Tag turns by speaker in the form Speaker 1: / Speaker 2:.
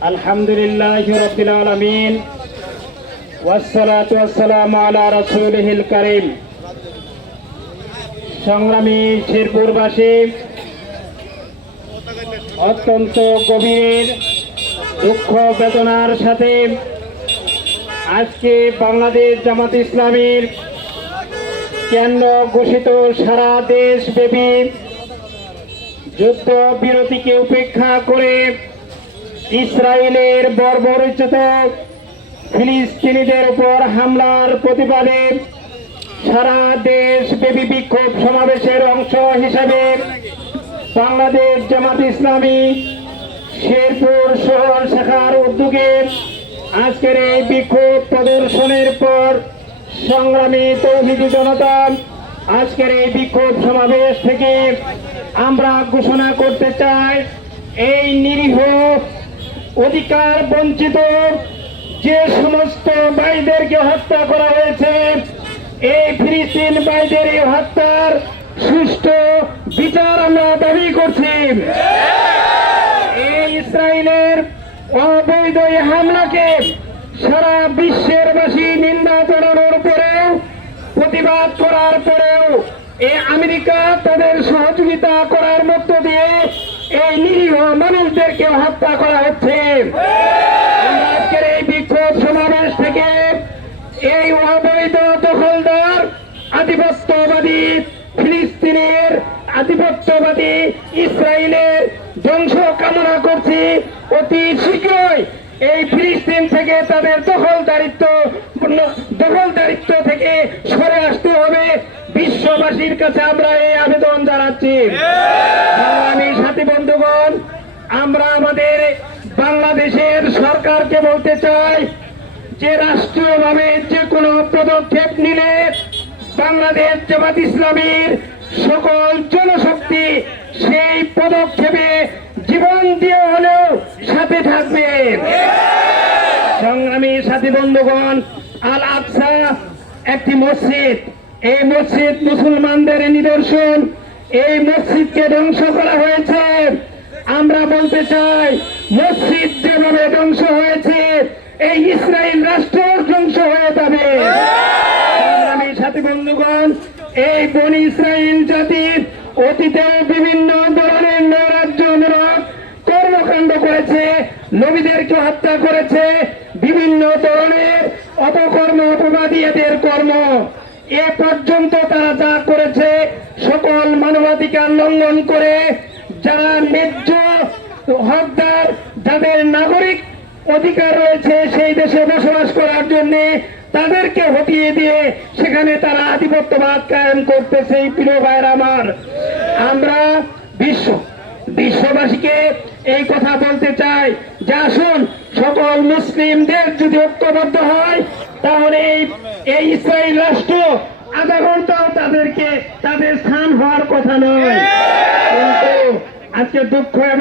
Speaker 1: আলহামদুলিল্লাহ সংগ্রামী শেরপুরবাসী, অত্যন্ত গভীর দুঃখ বেদনার সাথে আজকে বাংলাদেশ জামাত ইসলামীর কেন্দ্র ঘোষিত সারা দেশব্যাপী যুদ্ধ বিরতিকে উপেক্ষা করে ইসরায়েলের বর্বরোচিত ফিলিস্তিনিদের উপর হামলার প্রতিবাদে সারা দেশ দেশব্যাপী বিক্ষোভ সমাবেশের অংশ হিসেবে বাংলাদেশ জামাত ইসলামী শেরপুর শহর শাখার উদ্যোগে আজকের এই বিক্ষোভ প্রদর্শনের পর সংগ্রামী তৌহিদি জনতা আজকের এই বিক্ষোভ সমাবেশ থেকে আমরা ঘোষণা করতে চাই, এই নিরীহ অধিকার বঞ্চিত যে সমস্ত ভাইদেরকে হত্যা করা হয়েছে, এই ফিলিস্তিন ভাইদের এই হত্যার সুষ্ঠু বিচার আমরা দাবি করছি। এই ইসরায়েলের অবৈধ হামলাকে সারা বিশ্বের বাসী নিন্দা জানানোর পরেও, প্রতিবাদ করার পরেও এই আমেরিকা তাদের সহযোগিতা করার মধ্য দিয়ে এই নিরীহ মানুষদেরকে হত্যা করা হচ্ছে। আজকের এই বিক্ষোভ সমাবেশ থেকে এই অবৈধ দখলদার, আধিপত্যবাদী ফিলিস্তিনের আধিপত্যবাদী ইসরায়েলের ধ্বংস কামনা করছি। অতি শীঘ্রই এই ফিলিস্তিন থেকে তাদের দখলদারিত্ব দখলদারিত্ব থেকে সরে আসতে হবে। বিশ্ববাসীর কাছে আমরা এই আবেদন জানাচ্ছি। আমি সাথী বন্ধুগণ, আমরা আমাদের বাংলাদেশের সরকারকে বলতে চাই যে রাষ্ট্রীয়ভাবে যে কোনো পদক্ষেপ নিলে বাংলাদেশ জামাত ইসলামীর সকল জনশক্তি সেই পদক্ষেপে জীবন দিয়ে হলেও সাথে থাকবে। সংগ্রামী সাথী বন্ধুগণ, আল আকসা একটি মসজিদ। এই মসজিদ মুসলমানদের নিদর্শন। এই মসজিদকে ধ্বংস করা হয়েছে। আমরা বলতে চাই, মসজিদ যেভাবে ধ্বংস হয়েছে, এই ইসরায়েল রাষ্ট্র ধ্বংস হয়ে যাবে। সংগ্রামী সাথী বন্ধুগণ, এই বনি ইসরায়েল জাতির অতীতে বিভিন্ন ধরনের নৈরাজ্যমূলক কর্মকাণ্ড করেছে নবীদেরকে হত্যা করেছে, বিভিন্ন ধরনের অপকর্ম, অপবাদী এদের কর্ম। এ পর্যন্ত তারা যা করেছে, সকল মানবাধিকার লঙ্ঘন করে যারা ন্যায্য হকদার, যাদের নাগরিক অধিকার রয়েছে সেই দেশে বসবাস করার জন্য তাদেরকে হটিয়ে দিয়ে সেখানে তারা আধিপত্যবাদ কায়েম করতেছে প্রিয় ভাইয়ের আমার। আমরা বিশ্ব, বিশ্ববাসীকে এই কথা বলতে চাই যে আসুন, সকল মুসলিমদের যদি ঐক্যবদ্ধ হয়, তাহলে এই এই ইসরায়েল রাষ্ট্র আধা ঘন্টাও তাদেরকে, তাদের স্থান হওয়ার কথা নয়। কিন্তু আজকে দুঃখ এবং